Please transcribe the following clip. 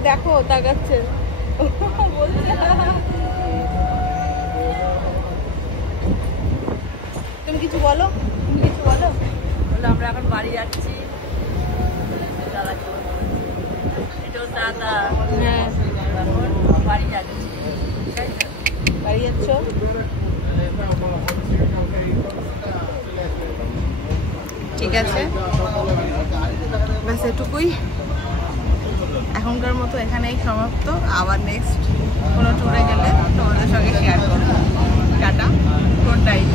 দেখো তাকাচ্ছে তুমি কিছু বলো বলে আমরা এখন বাড়ি যাচ্ছি দাদা হ্যাঁ বাড়ি যাচ্ছি বাড়ি যাচ্ছ ঠিক আছে ব্যাস এটুকুই এখনকার মতো এখানেই সমাপ্ত আবার নেক্সট কোনো ট্যুরে গেলে তোমাদের সঙ্গে শেয়ার করবো টাটা গুড নাইট